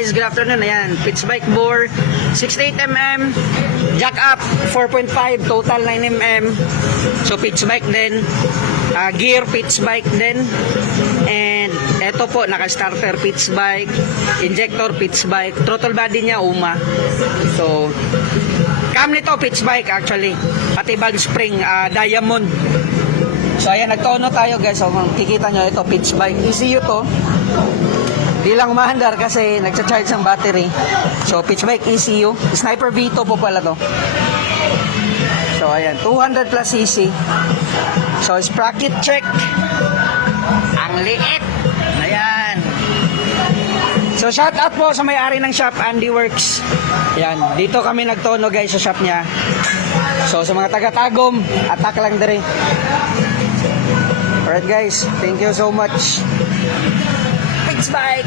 guys, good afternoon. Ayan, pitch bike bore 68mm, jack up 4.5, total 9mm. So pitch bike din, gear pitch bike din. And eto po, naka starter pitch bike, injector pitch bike, throttle body niya UMA. So cam nito pitch bike actually, pati valve spring diamond. So ayan, nagtono tayo guys. So kung kikita nyo, ito pitch bike ECU to. Di lang umaandar kasi nagcha-charge ng battery. So pitch bike ECU, Sniper V2 po pala to. So ayan, 200 plus cc. So sprocket check. Ang liit. Ayan. So shout out po sa may-ari ng shop, Andy Works. Ayan, dito kami nagtono guys sa shop niya. So sa mga taga-Tagum, attack lang dire. Alright guys, thank you so much. Pitch bike.